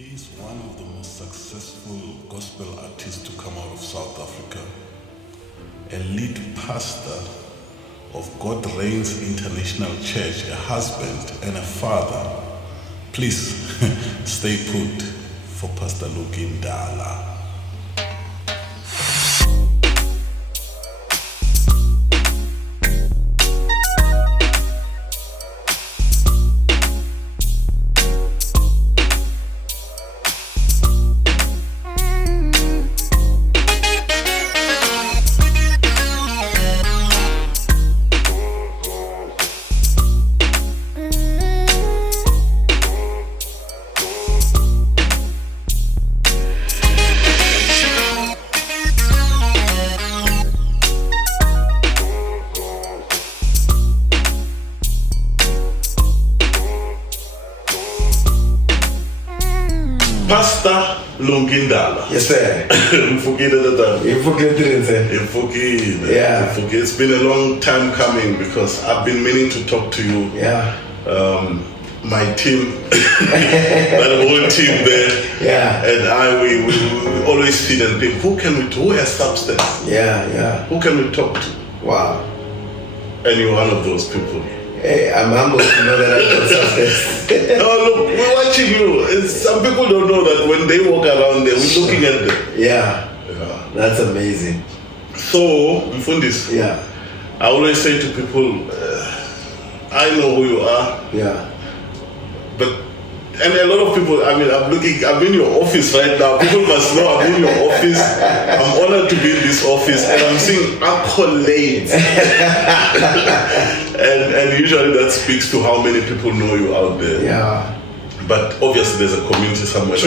He is one of the most successful gospel artists to come out of South Africa, a lead pastor of God Reigns International Church, a husband and a father. Please stay put for Pastor NDALA. Pastor NDALA. Yes, sir. Yeah. It's been a long time coming because I've been meaning to talk to you. Yeah. My team, that whole team there, yeah, and we always feed and think, who has substance? Yeah. Who can we talk to? Wow. And you're one of those people. Hey, I'm humbled to know that I got substance. Oh, look, we're watching you. Some people don't know that when they walk around there, we're looking at them. Yeah. That's amazing. So, Mfundis, yeah, I always say to people, I know who you are. Yeah. And a lot of people, I'm in your office right now. People must know I'm in your office. I'm honored to be in this office, and I'm seeing accolades. and usually that speaks to how many people know you out there. Yeah. But obviously there's a community somewhere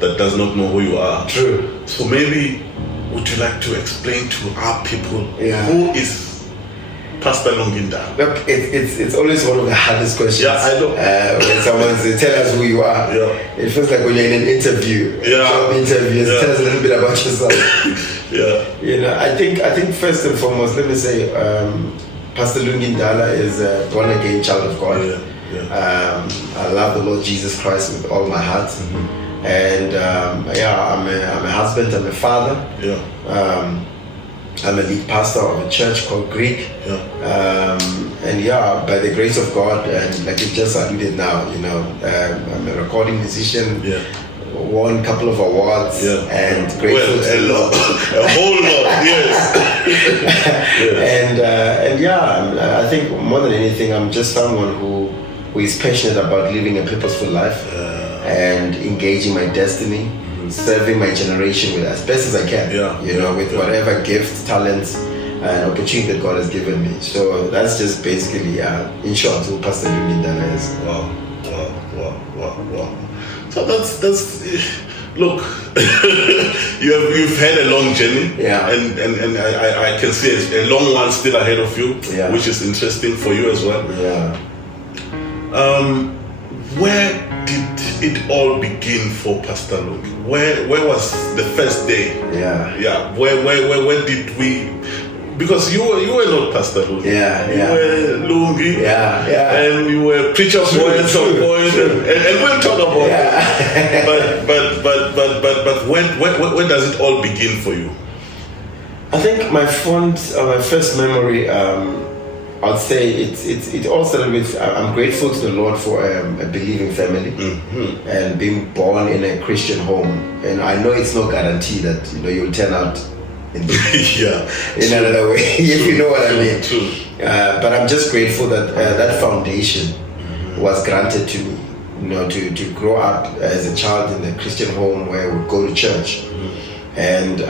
that does not know who you are. True. So maybe would you like to explain to our people who is Pastor NDALA? Look, it's always one of the hardest questions. Yeah, I know. When someone says, tell us who you are. Yeah. It feels like when you're in an interview. Yeah. Job interviews. Yeah. Tell us a little bit about yourself. Yeah. You know, I think first and foremost, let me say, Pastor NDALA is a born again child of God. Yeah. I love the Lord Jesus Christ with all my heart. Mm-hmm. And I'm a husband, I'm a father. Yeah. I'm a lead pastor of a church called GRIC. Yeah. And by the grace of God, and like you just alluded now, you know, I'm a recording musician. Yeah. Won a couple of awards. Yeah. And grateful to a lot. A whole lot, yes. And I think more than anything, I'm just someone who is passionate about living a purposeful life and engaging my destiny, serving my generation with as best as I can, with whatever gifts, talents, and opportunity that God has given me. So that's just basically, in short, who Pastor NDALA is. Wow. So that's look, you've had a long journey, and I can see a long one still ahead of you, which is interesting for you as well. Yeah. Where did it all begin for Pastor LUNGI? Where was the first day? Yeah. Where did we? Because you were not Pastor LUNGI. You were LUNGI. And you were preacher boy at some point, and we'll talk about that. But when does it all begin for you? I think my first memory, I'd say it all started with I'm grateful to the Lord for a believing family and being born in a Christian home. And I know it's no guarantee that you'll turn out in another way, if you know what I mean. True. But I'm just grateful that that foundation was granted to me. To grow up as a child in a Christian home where we go to church. And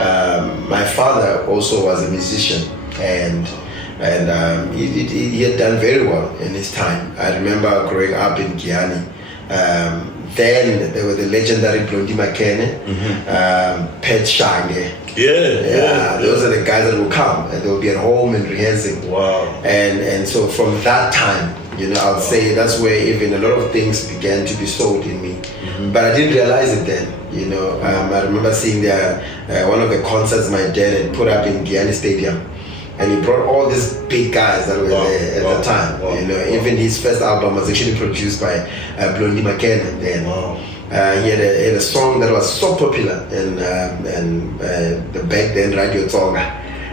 my father also was a musician, and he had done very well in his time. I remember growing up in Giyani. Then there were the legendary Blondie Makene, Pet Shange. Those are the guys that will come and they'll be at home and rehearsing. Wow. And so from that time, I would say that's where even a lot of things began to be sold in me. But I didn't realize it then. I remember seeing one of the concerts my dad had put up in Giyani Stadium. and he brought all these big guys that were there at the time. Even his first album was actually produced by Blondie McKenna. Then he had a song that was so popular in the back then Radio TOK.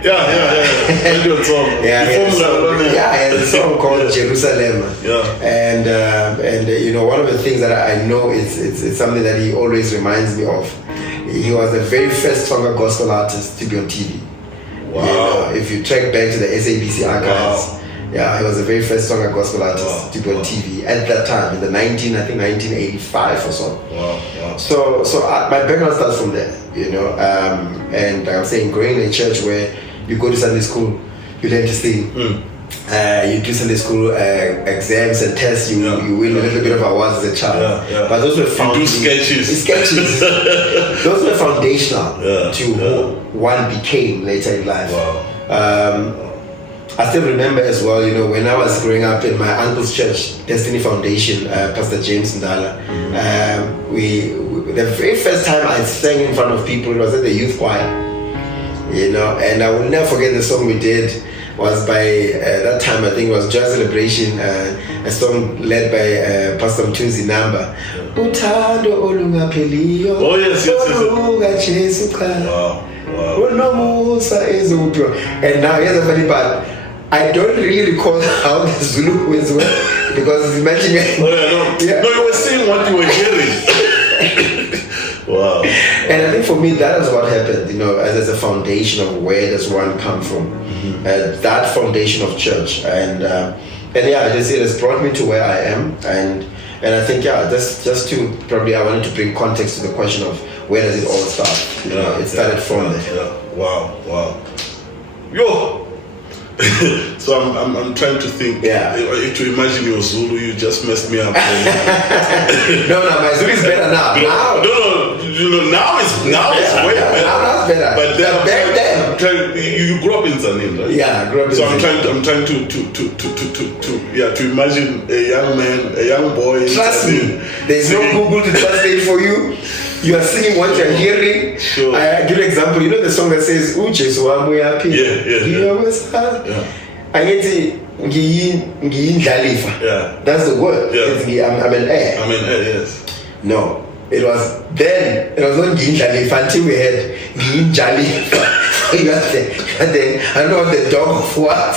Radio TOK. He had a song called Jerusalem. And one of the things that I know it's something that he always reminds me of. He was the very first Tonga gospel artist to be on TV. Wow. If you track back to the SABC archives, he was the very first Tonga gospel artist to be on TV at that time, in the 1985 or so. So my background starts from there, and I'm saying growing in a church where you go to Sunday school, you learn to sing. You do Sunday school exams and tests, you win a little bit of awards as a child. But those were sketches. Those were foundational to who one became later in life. I still remember as well, when I was growing up in my uncle's church, Destiny Foundation, Pastor James Ndala, the very first time I sang in front of people, it was at the youth choir, and I will never forget the song we did. Was by that time I think it was Joy Celebration, a song led by Pastor Mtunzi Namba. Uthando olungapheliyo. Oh yes. Musa. And now here's the funny part. I don't really recall how the Zulu words were because it's matching. No, you were saying what you were hearing. Wow. And I think for me that is what happened, as a foundation of where does one come from. That foundation of church, and it has brought me to where I am, and I think just to probably I wanted to bring context to the question of where does it all start. It started from there. Wow. Yo. So I'm trying to think. To imagine your Zulu, you just messed me up. No, my Zulu is better now. Now it's way better. Now it's better. But then back then, you grew up in Zanin, right? Yeah, I grew up in Zanin. So I'm trying to imagine a young man, a young boy. Trust me, there's no Google to translate for you. You are singing what you're hearing. Sure. I give you an example. You know the song that says Uche so I'm happy. I get it. That's the word. It's I'm an air. Yes. No. It was not Nhlanhla until we had Nhlanhla. You got then I don't know the dog of what,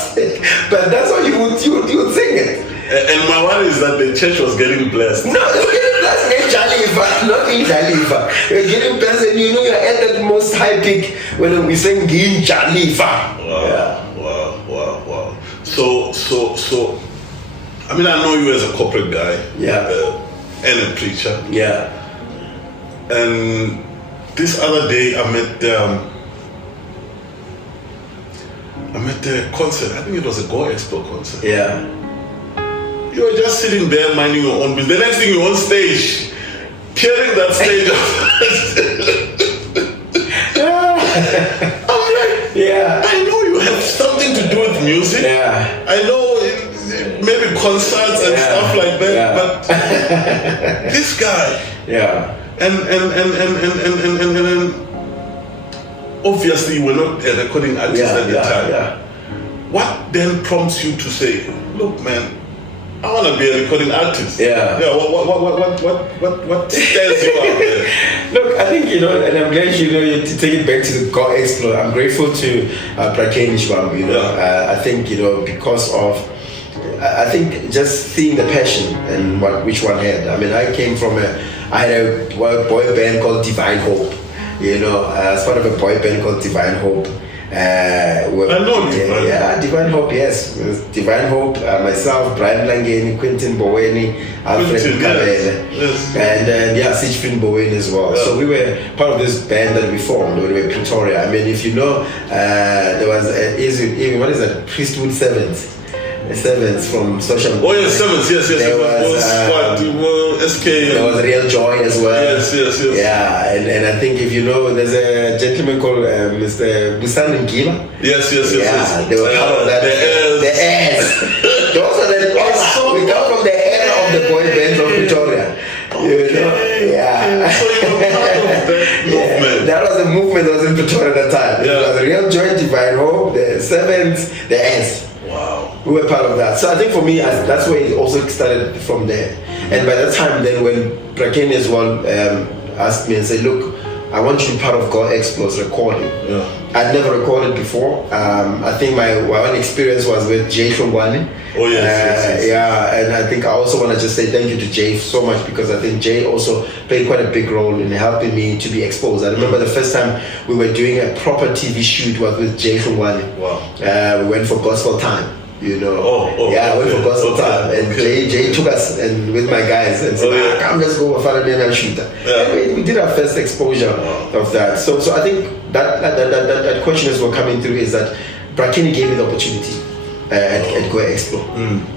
but that's how you would sing it. And my worry is that the church was getting blessed. No, they were getting blessed in Nhlanhla, not in Nhlanhla. You're getting blessed, and you're at that most high peak when we sing Nhlanhla. Wow. So I mean, I know you as a corporate guy, and a preacher, And this other day, I met the concert. I think it was a Go Expo concert. You were just sitting there minding your own business. The next thing you're on stage, tearing that stage up. I'm like, I know you have something to do with music. I know maybe concerts and stuff like that. But this guy. And obviously we're not a recording artist at the time. What then prompts you to say, look man, I want to be a recording artist? What stands you out there? Look, I think, and I'm glad you take it back to the Go Explore. I'm grateful to Prakeni Shwambu, I think, because of I think just seeing the passion and which one had. I mean, I had a boy band called Divine Hope, as part of a boy band called Divine Hope. I know Divine. Divine Hope, yes. Divine Hope, myself, Brian Langeni, Quentin Boweni, Alfred Kabele, and Siegfried Boweni as well. So we were part of this band that we formed when we were in Pretoria. I mean, if you know, there was what is that? Priesthood Sevens. Sevens from social media. Oh yes, Sevens, yes. There was SK. There was Real Joy as well. Yes. Yeah, and I think if you know, there's a gentleman called Mr. Musa. Yes. Yeah, they were part of that. The airs. Those are the airs. We come from the era of the boy bands of Pretoria. Yeah. So you were part of that movement. That was a movement that was in Pretoria at the time. Yeah. It was a real joint divine hope, the sevens, the S. Wow. We were part of that. So I think for me, that's where it also started from there. And by that time, then when Brakeni as well asked me and said, look, I want you to be part of God Explore's recording. Yeah. I'd never recorded before. I think my one experience was with Jay Shongwani. Oh yes. Yeah, and I think I also want to just say thank you to Jay so much, because I think Jay also played quite a big role in helping me to be exposed. I remember the first time we were doing a proper TV shoot was with Jay Shongwani. Wow. We went for Gospel Time. You know, I went for Gospel Time, and Jay took us and with my guys and said, "Come, let's go for a shooter." And we did our first exposure of that. So I think that question as well coming through is that Brakeni gave me the opportunity at Go Explore,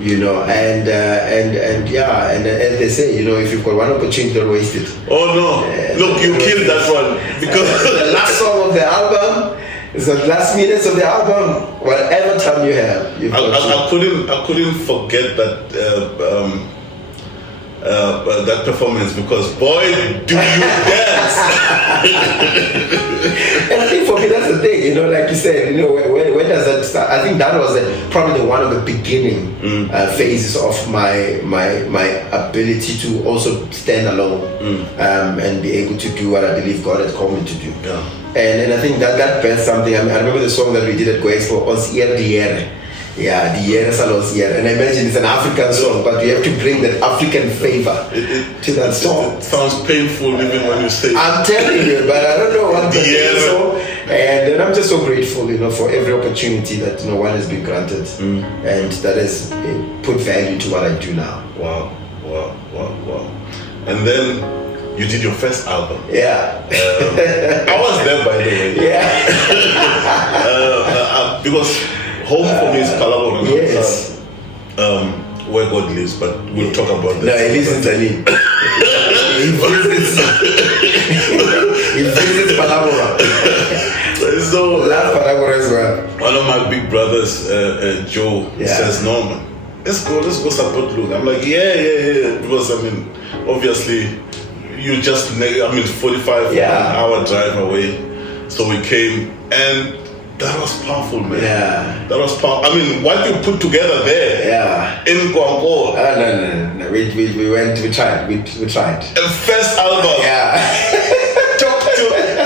you know, and they say, you know, if you've got one opportunity, don't waste it. Oh no! Look, you killed that one because the last song of the album. It's the last minutes of the album. Whatever time you have, I couldn't forget that that performance, because boy, do you dance! And I think for me that's the thing, you know, like you said, you know, when does that start? I think that was probably one of the beginning phases of my ability to also stand alone and be able to do what I believe God has called me to do. Yeah. And I think that birthed something. I remember the song that we did at Go Expo, Ons Eer die Here. Yeah, the Here is Ons Eer. And I imagine it's an African song, but we have to bring that African flavor to that song. It sounds painful even when you say it. I'm telling you, but I don't know what the song. And I'm just so grateful, you know, for every opportunity that, you know, one has been granted, and that has put value to what I do now. Wow. And then you did your first album. Yeah. I was there, by the way. Yeah. Because home for me is Kalabon. Yes. Where God lives, but we'll talk about that. No, he lives in Tani. He visits Palabora. So, love Palabora as well. One of my big brothers, Joe, says, "No, man, let's go support Lung." I'm like, yeah. Because I mean, obviously, you just 45 hour drive away. So we came, and that was powerful, man. Yeah. That was powerful. I mean, what you put together there. Yeah. In Guangzhou. No. We went. We tried. We tried. First album. Yeah.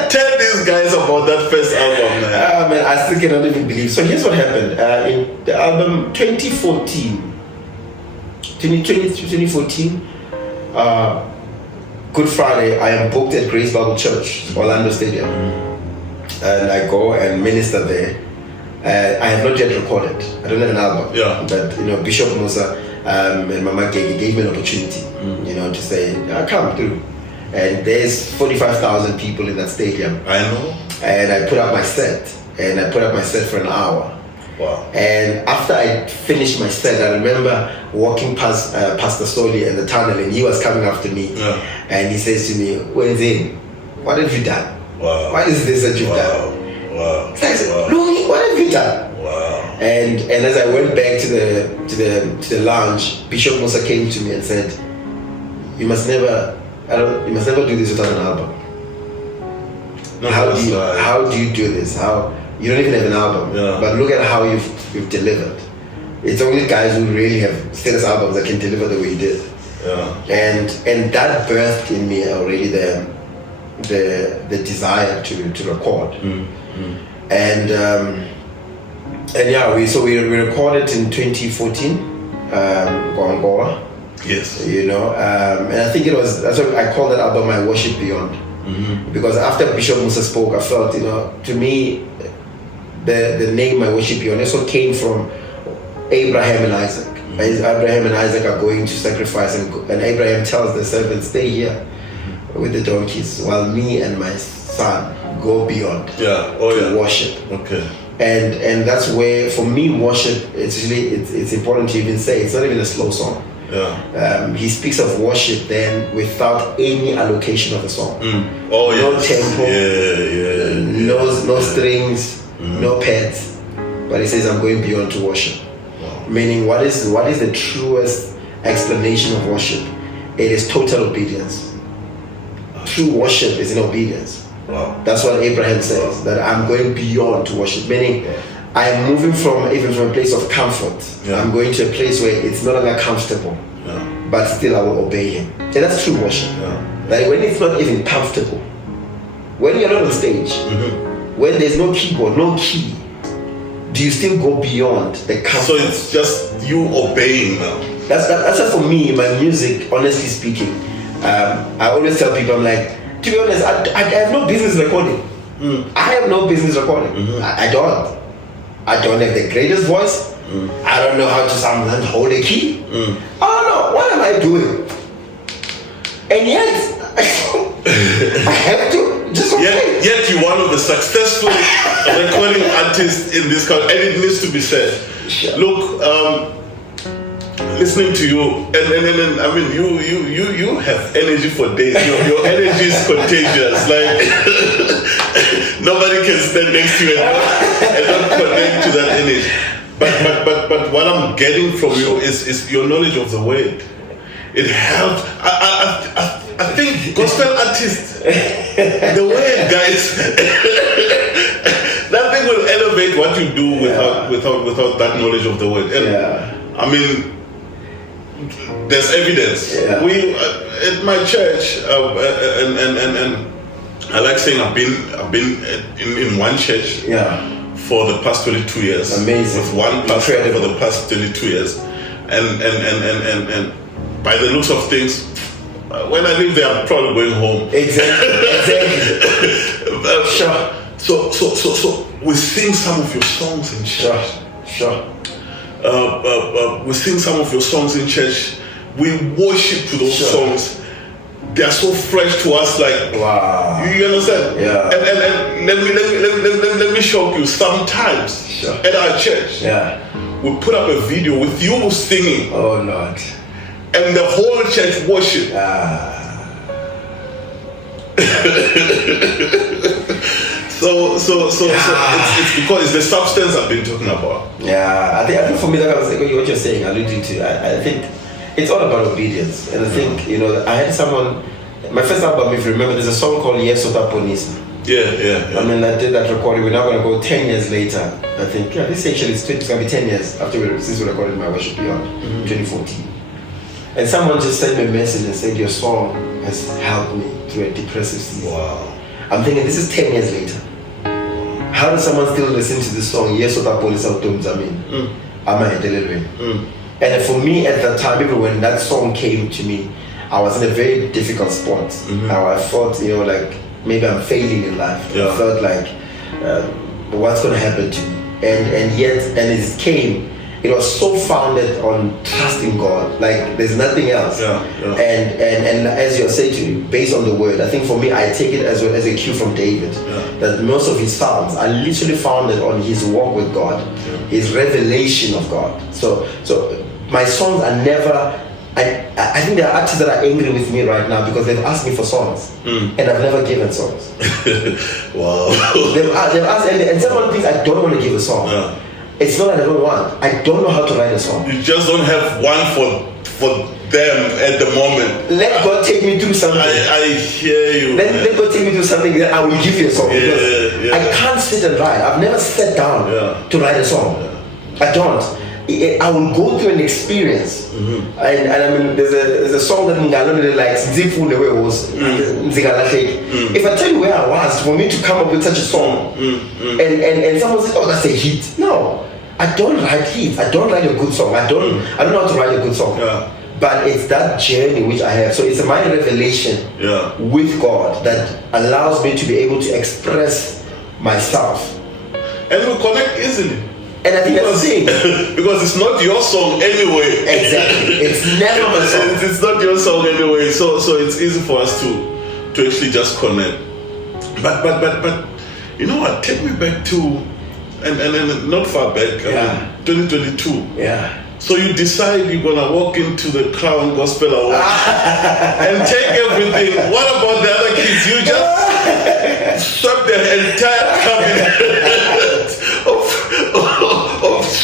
Tell these guys about that first album, man. Man, I still cannot even believe. So here's what happened. In the album 2014, Good Friday, I am booked at Grace Bible Church, Orlando Stadium. And I go and minister there. I have not yet recorded. I don't have an album. Yeah. But, you know, Bishop Musa and Mama gave me an opportunity, you know, to say, come through. And there's 45,000 people in that stadium. I know. And I put up my set. And I put up my set for an hour. Wow. And after I finished my set, I remember walking past Pastor Soli in the tunnel, and he was coming after me. Yeah. And he says to me, Wenzen, what have you done? Wow. What is this that you've done? Wow. So I said, Lungi, what have you done? Wow. And as I went back to the lounge, Bishop Musa came to me and said, you must never do this without an album. No, how do you do this? You don't even have an album, but look at how you've delivered. It's only guys who really have status albums that can deliver the way you did. Yeah. And that birthed in me already the desire to record. And yeah, we recorded in 2014, Goa. Yes. You know, and I think that's what I call that album My Worship Beyond. Because after Bishop Musa spoke, I felt, you know, to me, the name My Worship Beyond also came from Abraham and Isaac. Abraham and Isaac are going to sacrifice, and Abraham tells the servants, stay here with the donkeys while me and my son go beyond to worship. Okay. And that's where, for me, worship, it's important to even say, it's not even a slow song. Yeah. He speaks of worship then without any allocation of the song. No tempo, no strings, no pads. But he says, I'm going beyond to worship. Wow. Meaning, what is the truest explanation of worship? It is total obedience. true worship is in obedience. Wow. That's what Abraham says, that I'm going beyond to worship, meaning I am moving from a place of comfort. I'm going to a place where it's no longer comfortable, but still I will obey him. And that's true worship. Like when it's not even comfortable, when you're not on stage, when there's no keyboard, no key, do you still go beyond the comfort? So it's just you obeying now. That's just for me, my music, honestly speaking. I always tell people, I'm like, to be honest, I have no business recording. I have no business recording. I don't have the greatest voice. I don't know how to hold a key. I don't know, what am I doing? And yet, I have to just yet you're one of the successful recording artists in this country, and it needs to be said. Look, listening to you, and I mean, you have energy for days. Your energy is contagious. Like nobody can stand next to you and not connect to that energy. But what I'm getting from you is your knowledge of the word. It helps. I think gospel artists, the word, guys, nothing will elevate what you do without that knowledge of the word. And I mean, there's evidence. We at my church, and I like saying I've been in one church for the past 22 years. Amazing. With one pastor for the past 22 years, and by the looks of things, when I leave there, I'm probably going home. Exactly. Sure. So we sing some of your songs in church. Sure. We sing some of your songs in church. We worship to those songs. They are so fresh to us. Like, wow. You understand? Yeah. And let me shock you. Sometimes at our church, we put up a video with you singing. Oh Lord. And the whole church worship. So it's because it's the substance I've been talking about. I think for me, like what you're saying, alluding to, I think it's all about obedience. And I think, I had someone, my first album, if you remember, there's a song called Soweto. Yeah. I mean, I did that recording. We're now going to go 10 years later. I think, this actually it's going to be 10 years since we recorded my Worship Beyond, 2014. And someone just sent me a message and said, your song has helped me through a depressive season. Wow. I'm thinking, this is 10 years later. How does someone still listen to this song? And for me at that time, even when that song came to me, I was in a very difficult spot. I felt, like maybe I'm failing in life. I felt like, what's going to happen to me? And it came. It was so founded on trusting God, like there's nothing else. And as you're saying to me, based on the word, I think for me, I take it as a cue from David, that most of his psalms are literally founded on his walk with God, his revelation of God. So my songs are never. I think there are artists that are angry with me right now because they've asked me for songs, and I've never given songs. Wow. They've asked, and someone thinks I don't want to give a song. It's not that I don't want. I don't know how to write a song. You just don't have one for them at the moment. Let God take me through something. I hear you. Let God take me through something that I will give you a song. I can't sit and write. I've never sat down to write a song. I don't. I will go through an experience. And I mean, there's a song that Nhlanhla likes, the way it was. If I tell you where I was, for me to come up with such a song, and someone says, oh, that's a hit. No, I don't write hits. I don't write a good song. I don't know how to write a good song. But it's that journey which I have. So it's my revelation with God that allows me to be able to express myself. And we connect easily. And I think that's the thing. Because it's not your song anyway. Exactly. It's never my song. It's not your song anyway. So it's easy for us to actually just connect. But you know what? Take me back to and not far back. 2022. So you decide you're gonna walk into the Crown Gospel Award and take everything. What about the other kids? You just swept the entire cabinet of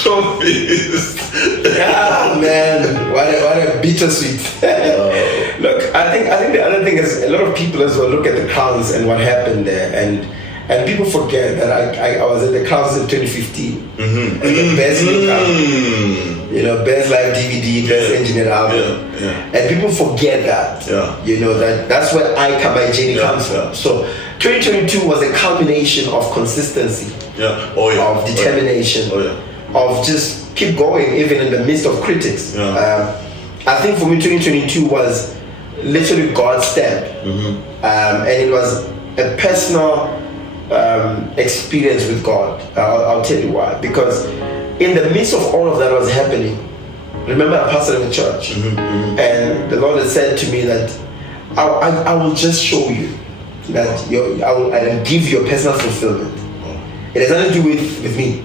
trophies. Yeah, man, what a bittersweet. Look, I think the other thing is a lot of people as well look at the crowns and what happened there, and people forget that I was at the crowns in 2015. And the best best live DVD, best engineered album, and people forget that. That's where my journey comes from. So 2022 was a culmination of consistency, of determination, of just keep going even in the midst of critics. I think for me 2022 was literally God's stamp, and it was a personal experience with God. I'll tell you why. Because in the midst of all of that was happening, remember I pastored in the church, and the Lord had said to me that I will just show you that I will give you a personal fulfillment. It has nothing to do with me.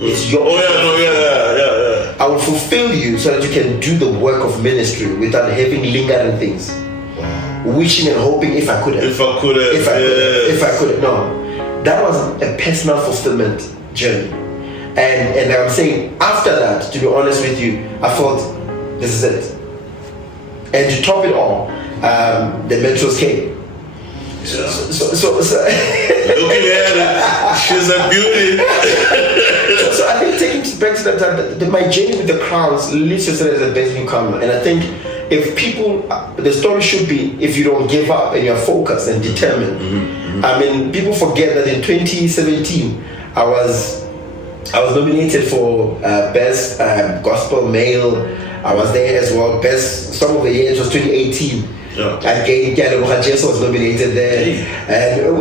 It's your I will fulfill you so that you can do the work of ministry without having lingering things. Wishing and hoping if I could have. If I could have. No. That was a personal fulfillment journey. And I'm saying after that, to be honest with you, I thought this is it. And to top it all, the mentors came. So looking at it, she's a beauty. So I think taking back to that time, my journey with the crowns leads you as the best newcomer. And I think if people, the story should be if you don't give up and you're focused and determined. I mean, people forget that in 2017 I was nominated for best gospel male. I was there as well. Best song of the year. It was 2018. Again, Nhlanhla was nominated there, and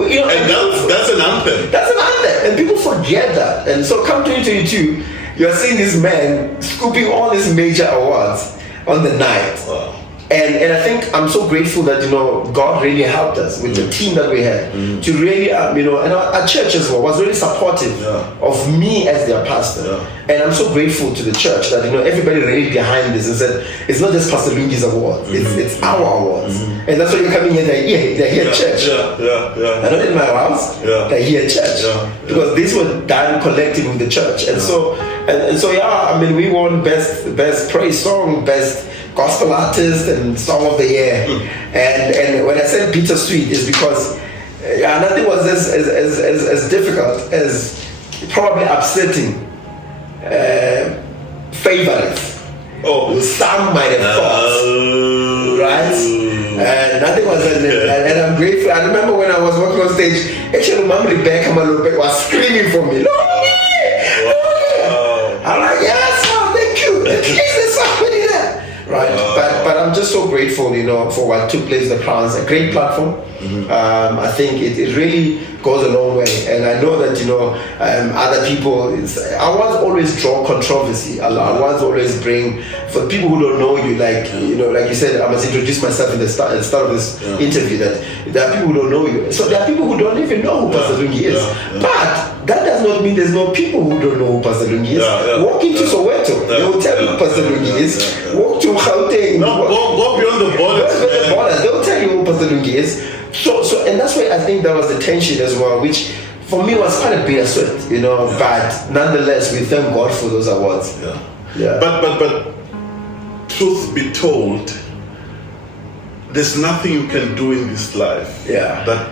that's an anthem. That's an anthem, and people forget that. And so, come 2022, you are seeing this man scooping all these major awards on the night. Wow. And I think I'm so grateful that God really helped us with the team that we had to really and our church as well was really supportive of me as their pastor. And I'm so grateful to the church that everybody really behind this and said it's not just Pastor Lungi's awards, it's our awards. And that's why you're coming here. They're here at church. They're not in my house. They're here at church because these were done collectively with the church. And so we won best praise song, best gospel artist and song of the year. And when I said bittersweet is because nothing was as difficult as probably upsetting favorites. Some might have thought, right? Nothing was and I'm grateful. I remember when I was walking on stage, actually Mom Rebecca Malope was screaming for me. I'm like, yes, Mom, thank you. Jesus, right, but I'm just so grateful, for what took place in the crowns. A great platform. I think it really goes a long way, and I know that other people. I was always draw controversy. I was always bring for people who don't know you, like you said. I must introduce myself in the start of this interview. That there are people who don't know you, so there are people who don't even know who Pastor Lungi is. But that does not mean there's no people who don't know who Pastor Lungi is. Walk into Soweto, they will tell you who Pastor Lungi is. Walk to Gauteng. Go beyond the borders. They will tell you who Pastor Lungi is. So, and that's why I think that was the tension as well, which for me was quite a bittersweet, but nonetheless, we thank God for those awards. But truth be told, there's nothing you can do in this life that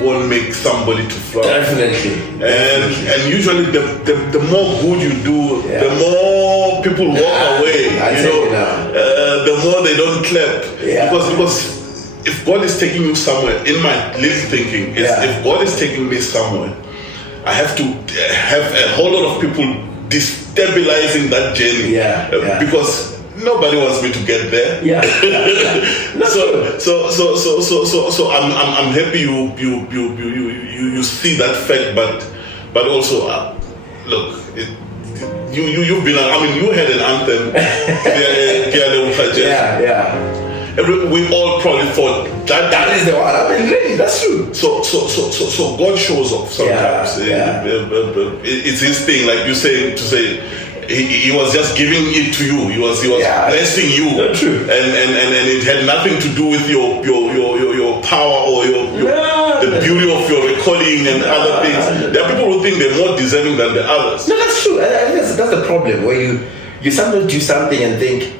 won't make somebody to flourish. Definitely. And usually the more good you do, the more people walk away. The more they don't clap. Because if God is taking you somewhere, in my little thinking, if God is taking me somewhere, I have to have a whole lot of people destabilizing that journey. Because nobody wants me to get there. So I'm happy you see that fact, but also look, you've been. I mean, you had an anthem. We all probably thought that is the one. I mean, really, that's true. So God shows up sometimes. It's his thing, like you say, to say. He was just giving it to you. He was blessing you, and it had nothing to do with your power or the beauty of your recording and other things. There are people who think they're more deserving than the others. No, that's true. And that's the problem, where you sometimes do something and think,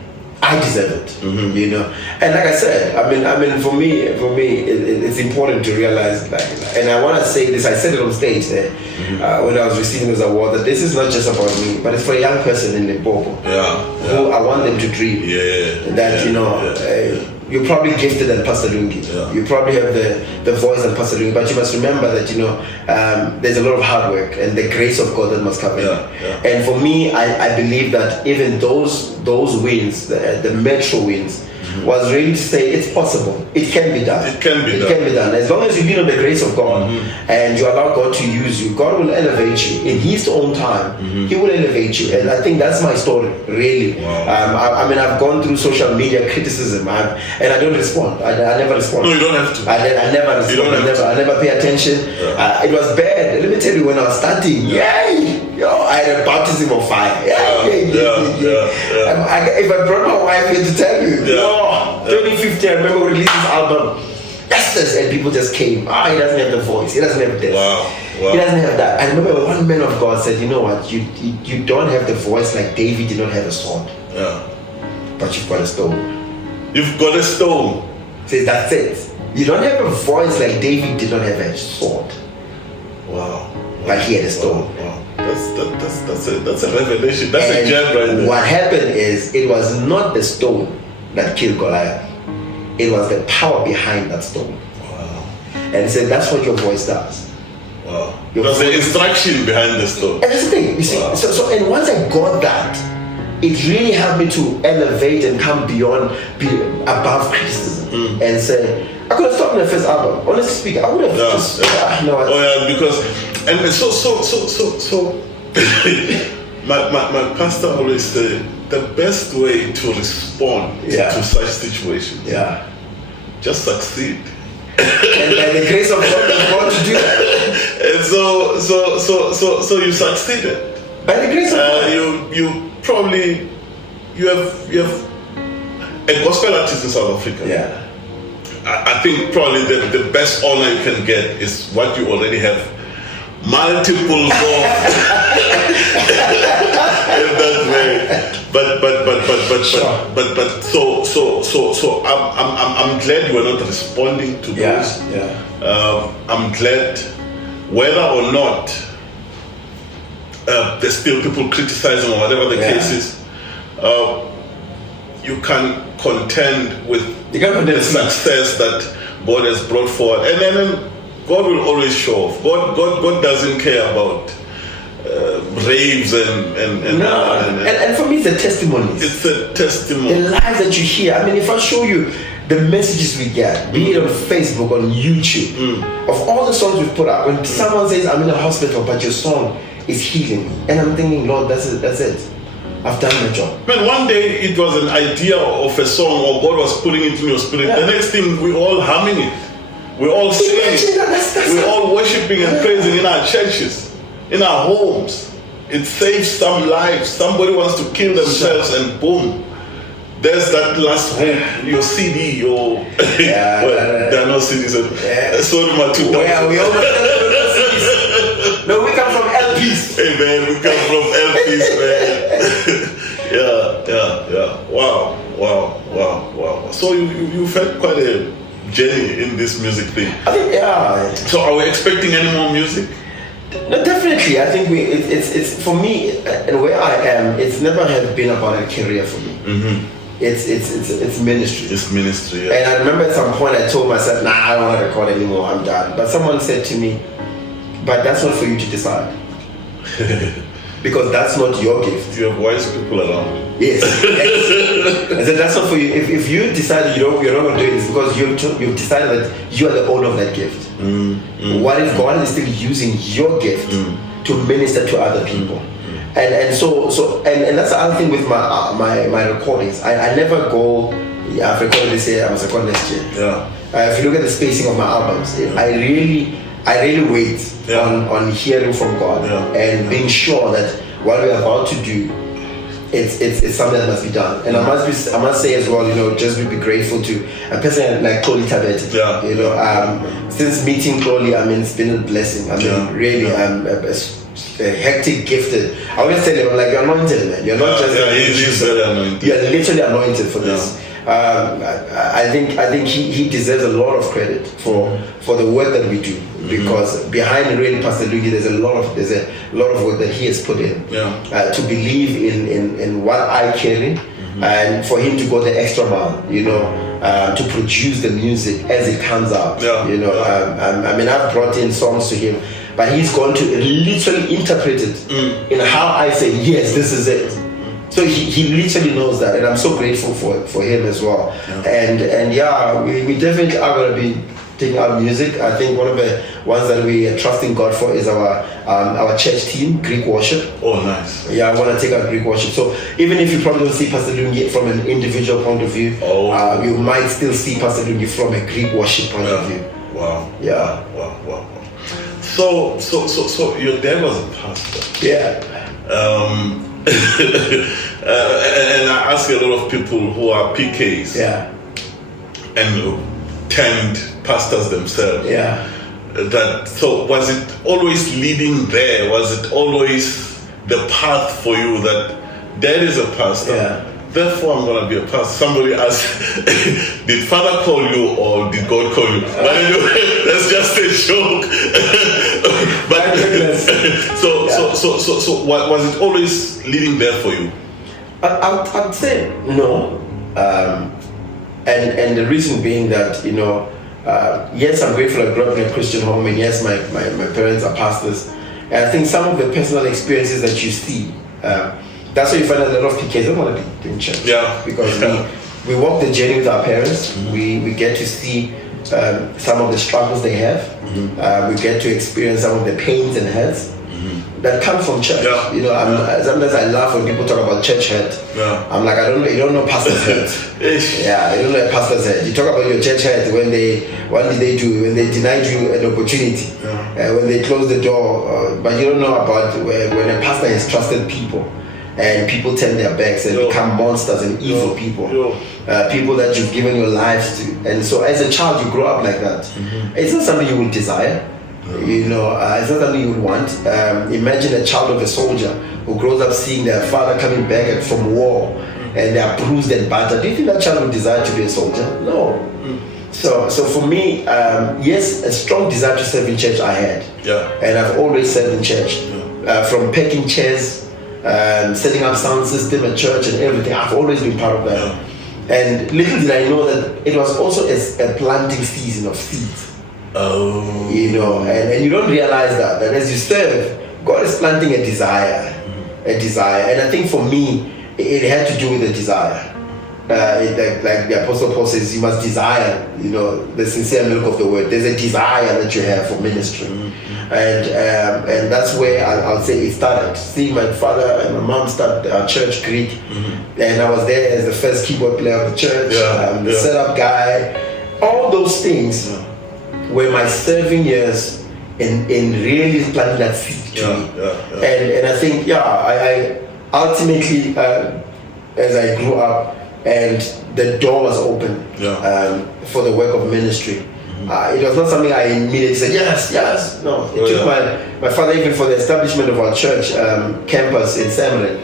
I deserve it, you know. And like I said, I mean, for me, it's important to realize, like, and I want to say this. I said it on stage there when I was receiving this award, that this is not just about me, but it's for a young person in Limpopo. Who I want them to dream. That you know. You're probably gifted than Pastor Lungi. You probably have the voice of Pastor Lungi, but you must remember that, you know, there's a lot of hard work and the grace of God that must come in. And for me, I believe that even those wins, the metro wins, was really to say it's possible. It can be done. It can be done. As long as you lean on the grace of God and you allow God to use you, God will elevate you in His own time. He will elevate you, and I think that's my story, really. I mean, I've gone through social media criticism, and I don't respond. I never respond. No, you don't have to. I never respond. I never pay attention. It was bad. Let me tell you, when I was starting, I had a baptism of fire. If I brought my wife here to tell you, 2015, I remember we released this album. Yes, and people just came. He doesn't have the voice. He doesn't have this. He doesn't have that. I remember one man of God said, you know what? You don't have the voice like David did not have a sword. But you've got a stone. You've got a stone. Says that's it. You don't have a voice like David did not have a sword. But he had a stone. That's a revelation. That's a gem right there. What happened is, it was not the stone that killed Goliath. It was the power behind that stone. And he said, that's what your voice does. It was the instruction behind the stone. And that's the thing, you see. So and once I got that, it really helped me to elevate and come above criticism. And say, I could have stopped in the first album. Honestly speaking, I would have just. Because, and so. my pastor always said, the best way to respond to such situations, just succeed. And by the grace of God, I'm going to do that. And so you succeeded. By the grace of God. You probably have a gospel artist in South Africa. I think probably the best honor you can get is what you already have. Multiple goals in that way, but so I'm glad you are not responding to those. I'm glad, whether or not there's still people criticizing or whatever the case is, you can contend with the success that God has brought forward, and then God will always show off. God doesn't care about raves and for me it's a testimony. It's a testimony. The lives that you hear. I mean, if I show you the messages we get, be it on Facebook, on YouTube, of all the songs we've put out, when someone says, I'm in a hospital, but your song is healing me, and I'm thinking, Lord, that's it. I've done my job. Man, one day it was an idea of a song, or God was putting it in your spirit. The next thing, we're all humming it. We're all singing. We're all worshiping and praising in our churches, in our homes. It saves some lives. Somebody wants to kill themselves, and boom, there's that last hope. Your CD, your there are no CDs. Sorry, my 2000. We all CDs. No, we come from LPs. Hey man, we come from LPs, man. Yeah. Wow. So you've had quite a journey in this music thing. I think, So are we expecting any more music? No, definitely. I think it's for me, and where I am, it's never have been about a career for me. It's ministry. It's ministry. And I remember at some point I told myself, I don't want to record anymore, I'm done. But someone said to me, but that's not for you to decide. Because that's not your gift. You have wise people around you. Yes. I said that's not for you. If you decide you're not going to do it, it's because you've decided that you are the owner of that gift. What if God is still using your gift to minister to other people? And so that's the other thing with my recordings. I never go. I've recorded this year. I must record next year. If you look at the spacing of my albums, I really wait on hearing from God and being sure that what we're about to do, it's something that must be done. And I must say as well, just be grateful to a person like Chloe Tabet. Since meeting Chloe, it's been a blessing. Really, hectic, gifted. I always tell him, I'm like, you're anointed, man. You're not just he's very anointed. You're literally anointed for this. I think he deserves a lot of credit for the work that we do, because behind really Pastor Lungi there's a lot of work that he has put in to believe in what I carry, and for him to go the extra mile, to produce the music as it comes out. I mean, I've brought in songs to him, but he's going to literally interpret it in how I say, yes, this is it. So he literally knows that, and I'm so grateful for him as well. And we definitely are going to be taking out music. I think one of the ones that we are trusting God for is our church team, GRIC worship. Oh, nice. Yeah, I want to take out GRIC worship. So even if you probably don't see Pastor Lungi from an individual point of view, you might still see Pastor Lungi from a GRIC worship point of view. Wow. Yeah. Wow. So your dad was a pastor. Yeah. And I ask a lot of people who are PKs and turned pastors themselves. So was it always leading there? Was it always the path for you that dad is a pastor? Therefore, I'm going to be a pastor. Somebody asked, did Father call you or did God call you? But anyway, that's just a joke. But so was it always leading there for you? I'd say no. And the reason being that, yes, I'm grateful I grew up in a Christian home, and yes, my parents are pastors. And I think some of the personal experiences that you see, that's why you find a lot of PKs don't want to be in church. Because we walk the journey with our parents. We get to see some of the struggles they have. We get to experience some of the pains and hurts that come from church. Sometimes I laugh when people talk about church hurt. I'm like, I don't know. You don't know pastor's hurt. You don't know a pastor's hurt. You talk about your church hurt when they denied you an opportunity, when they closed the door. But you don't know about when a pastor has trusted people, and people turn their backs and become monsters and evil people. People that you've given your lives to. And so as a child, you grow up like that. It's not something you would desire. It's not something you would want. Imagine a child of a soldier who grows up seeing their father coming back from war and they are bruised and battered. Do you think that child would desire to be a soldier? No. So for me, yes, a strong desire to serve in church I had. And I've always served in church. From packing chairs, setting up sound system at church and everything. I've always been part of that. And little did I know that it was also a planting season of seeds. And you don't realize that as you serve, God is planting a desire. And I think for me, it had to do with a desire. Like the Apostle Paul says, you must desire, the sincere milk of the word. There's a desire that you have for ministry. And that's where I'll say it started. Seeing my father and my mom start our church GRIC, and I was there as the first keyboard player of the church, the setup guy. All those things were my serving years in really planting that seed to me. And I think, I ultimately, as I grew up, and the door was open for the work of ministry. It was not something I immediately said, yes. No, it took my father, even for the establishment of our church campus in Silaule.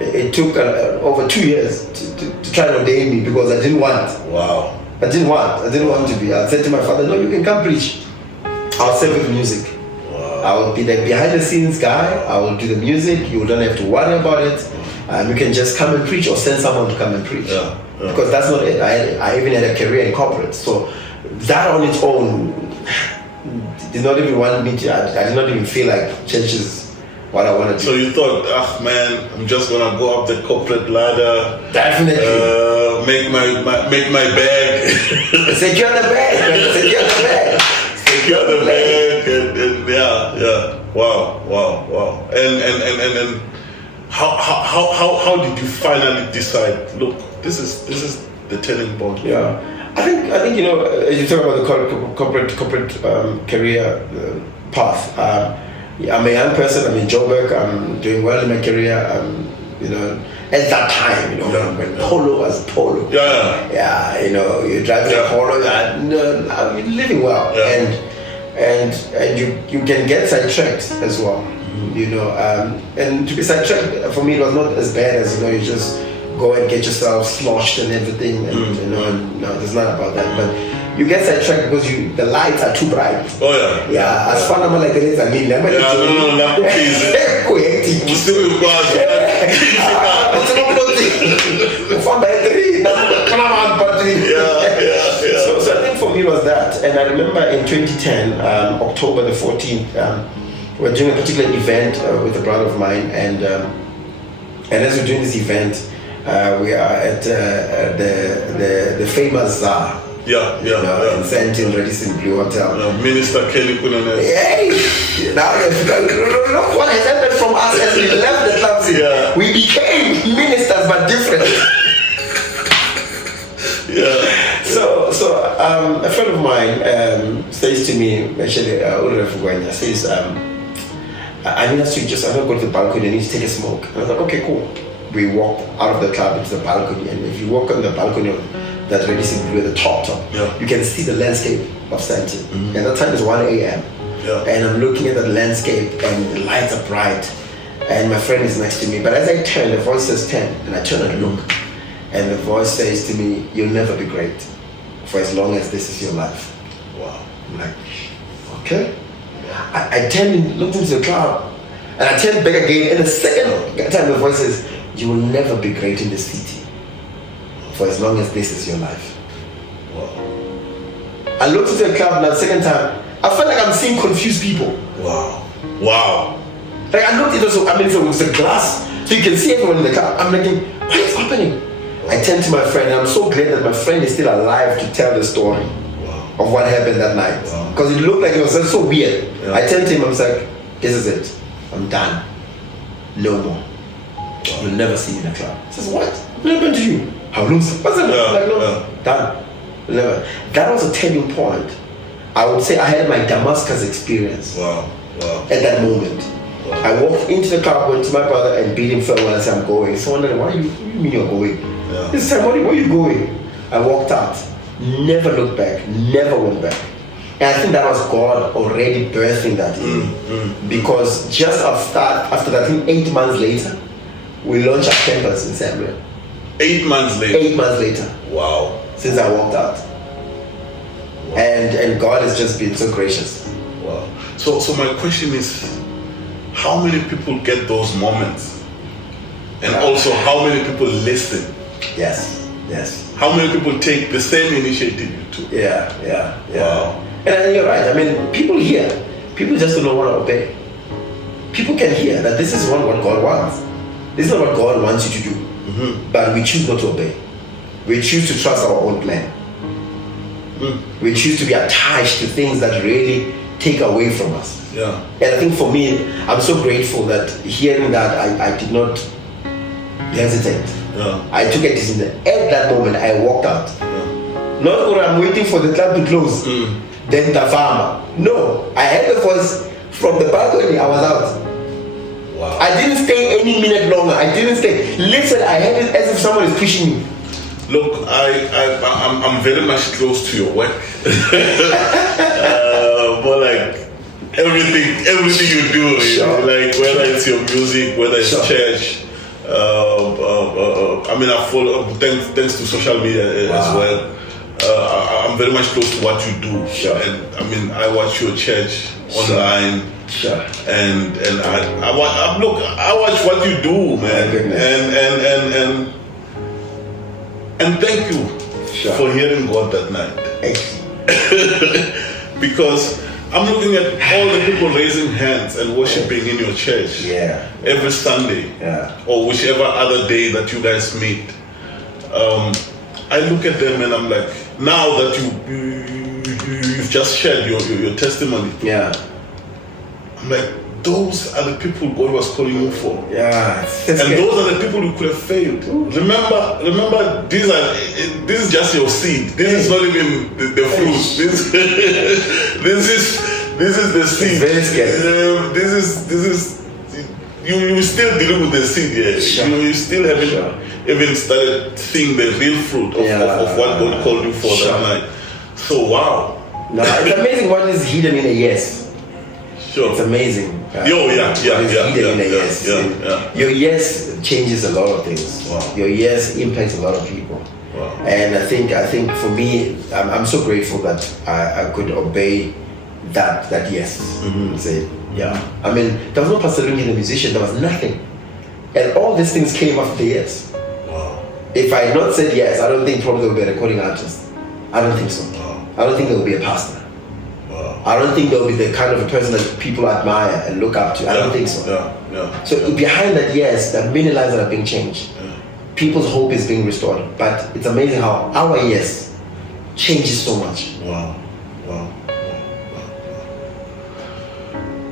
It took over 2 years to try to ordain me because I didn't want. Wow. I didn't want to be. I said to my father, no, you can come preach. I'll serve with music. Wow. I will be the behind the scenes guy. I will do the music. You don't have to worry about it. You can just come and preach or send someone to come and preach. Because that's not it. I even had a career in corporate. So that on its own did not even want me to. I did not even feel like church is what I want to do. So you thought, man, I'm just gonna go up the corporate ladder. Definitely. Make my bag. Secure the bag. Secure the bag. And wow. And how did you finally decide? Look, this is the turning point. I think as you talk about the corporate career path. I'm a young person. I'm in Joburg. I'm doing well in my career. At that time, when polo was polo. You drive a polo. I'm living well, and you can get sidetracked as well. you know. And to be sidetracked, for me, it was not as bad as, you know, you just go and get yourself sloshed and everything, and you know, no, it's not about that. But you get sidetracked because the lights are too bright. Oh yeah. Yeah, as fun as like it is, I mean, no, please. So I think for me was that, and I remember in 2010, October the 14th, we were doing a particular event with a brother of mine, and as we're doing this event, we are at the famous ZAR. In Sentin, Radisson Blue Hotel. Minister Kelly Kunanes. Now look what has happened from us as we left the clubs. We became ministers, but different. So a friend of mine says to me, actually, says, I need us to just, I'm going to go to the balcony, I need to take a smoke. And I was like, okay, cool. We walked out of the club into the balcony, and if you walk on the balcony that really seems blue at the top, you can see the landscape of Sentin. And that time is 1 a.m. And I'm looking at the landscape, and the lights are bright, and my friend is next to me. But as I turn, the voice says 10, and I turn and look, and the voice says to me, you'll never be great for as long as this is your life. Wow. I'm like, okay. I turned and looked into the crowd, and I turned back again, and the second time the voice says, you will never be great in this city for as long as this is your life. Wow. I looked at the crowd, and the second time, I felt like I'm seeing confused people. Wow. Like I looked at it, so I mean, it was a glass, so you can see everyone in the crowd. I'm thinking, what is happening? I turned to my friend, and I'm so glad that my friend is still alive to tell the story of what happened that night. Because it looked like it was just so weird. I turned to him, I was like, this is it. I'm done. No more. You'll never see me in the club. He says, what? What happened to you? How long? What's that? Like, no, done. Never. That was a turning point. I would say I had my Damascus experience. At that moment. I walked into the club, went to my brother and bid him farewell and said, I'm going. So I wondered, what do you mean you're going? This time, where are you going? I walked out. Never looked back. Never went back. And I think that was God already birthing that in me. Because just after that, I think 8 months later, we launched our campus in Zambia. 8 months later? 8 months later. Wow. Since I walked out. Wow. And God has just been so gracious. Wow. So my question is, how many people get those moments? And also, how many people listen? Yes. How many people take the same initiative you took? Yeah. Wow. And you're right. I mean, people hear. People just don't want to obey. People can hear that this is not what God wants. This is not what God wants you to do. But we choose not to obey. We choose to trust our own plan. We choose to be attached to things that really take away from us. And I think for me, I'm so grateful that hearing that I did not hesitate. I took a decision. At that moment, I walked out. Not that I'm waiting for the club to close. Then the farmer. No, I had the voice from the balcony. I was out. Wow. I didn't stay any minute longer. I didn't stay. Listen, I had it as if someone is pushing me. Look, I'm very much close to your work. But like everything you do, like whether it's your music, whether it's church. I mean, I follow thanks to social media as well. I'm very much close to what you do, and I mean, I watch your church online, and I watch what you do, man, and thank you for hearing God that night, because I'm looking at all the people raising hands and worshiping in your church every Sunday or whichever other day that you guys meet. I look at them and I'm like, now that you've just shared your testimony, I'm like, those are the people God was calling you for. And those are the people who could have failed. Remember, this is just your seed. This is not even the fruit. This is the seed. This is you still dealing with the seed, You still haven't even started seeing the real fruit of what God called you for that night. So wow. No, it's amazing what is hidden in a yes. Sure. It's amazing. Your yes changes a lot of things. Wow. Your yes impacts a lot of people. Wow. And I think for me, I'm so grateful that I could obey that yes. Say, yeah. I mean, there was no Pastor Lungi, the musician. There was nothing, and all these things came after the yes. Wow. If I had not said yes, I don't think probably there would be a recording artist. I don't think so. Wow. I don't think there will be a pastor. Wow. I don't think there will be the kind of a person that people admire and look up to. I don't think so. So behind that yes, there are many lives that are being changed. People's hope is being restored. But it's amazing how our yes changes so much. Wow.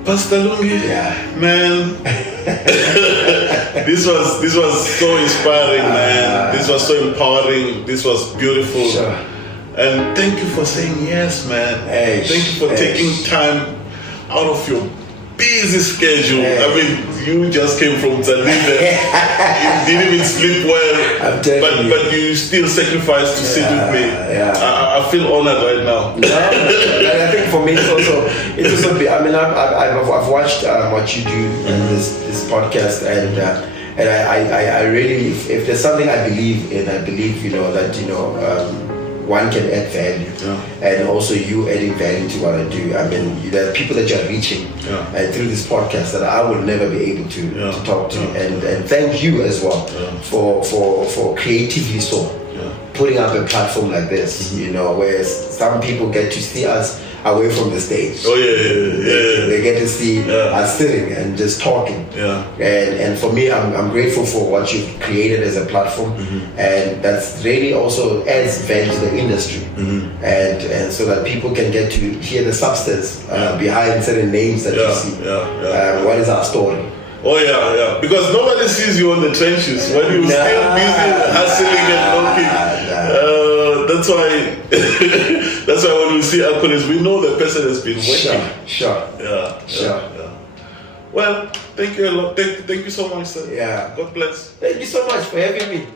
Pastor Lungi, man, this was so inspiring, man. This was so empowering. This was beautiful. Sure. And thank you for saying yes, man. Thank you for taking time out of your busy schedule. I mean, you just came from Tzalinde. You didn't even sleep well, but you still sacrificed to sit with me. I feel honored right now. And I think for me, it's also. I mean, I've watched what you do in this podcast, and I really, if there's something I believe in, I believe that one can add value, and also you adding value to what I do. I mean, there are people that you're reaching through this podcast that I would never be able to talk to, and thank you as well for creatively putting up a platform like this, where some people get to see us away from the stage. They get to see us sitting and just talking. And for me, I'm grateful for what you've created as a platform, and that's really also adds value to the industry, and so that people can get to hear the substance behind certain names that you see. What is our story? Because nobody sees you on the trenches when you're still busy hustling and working. That's why when we see accolades, we know the person has been working. Sure. Well, thank you a lot. Thank you so much, sir. Yeah. God bless. Thank you so much for having me.